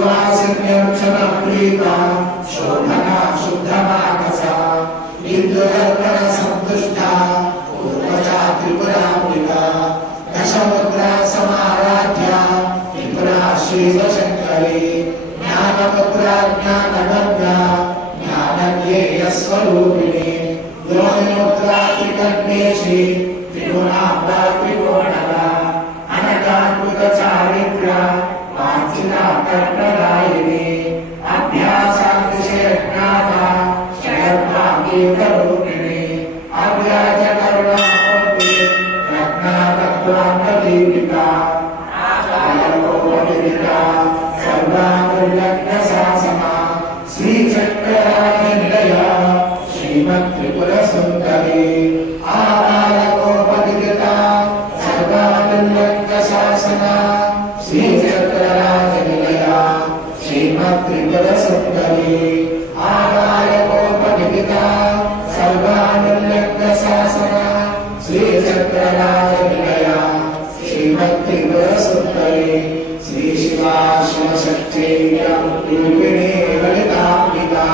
सुवासिन्यर्चना Preeta Shobhana शुद्धमानसा विद्युदर्पण संतुष्टा पूर्वजा Tripurambika दशमुद्रा समाराध्या Tripura Shivashankari ज्ञानमुद्रा ज्ञानगम्या ज्ञानज्ञेयस्वरूपिणी योनिमुद्रा त्रिकर्णेशी त्रिगुणाम्बा त्रिकोणगा अनकात्मिक चारित्र्या वाञ्छितार्थप्रदायिनी अभ्यासातिशयज्ञाता शयत्वाङ्गीकरूपिणी अव्याजकरुणामूर्ति रत्नातत्त्वान्तदीपिका आचार्योपदीपिका सर्वानुर्यज्ञशासना श्रीचक्रराजनिलया श्रीमत्त्रिपुरसुन्दरी आधारकोपदिता सर्वानुर्यज्ञशासना श्रीचक्रराजनिलया श्रीमत्त्रिपुरसुन्दरी आधारकोपदिता सर्वानुर्यज्ञशासना श्रीचक्रराजनिलया श्रीमत्त्रिपुरसुन्दरी Shri Shiva Shivshakti रूपिणी Lalithambika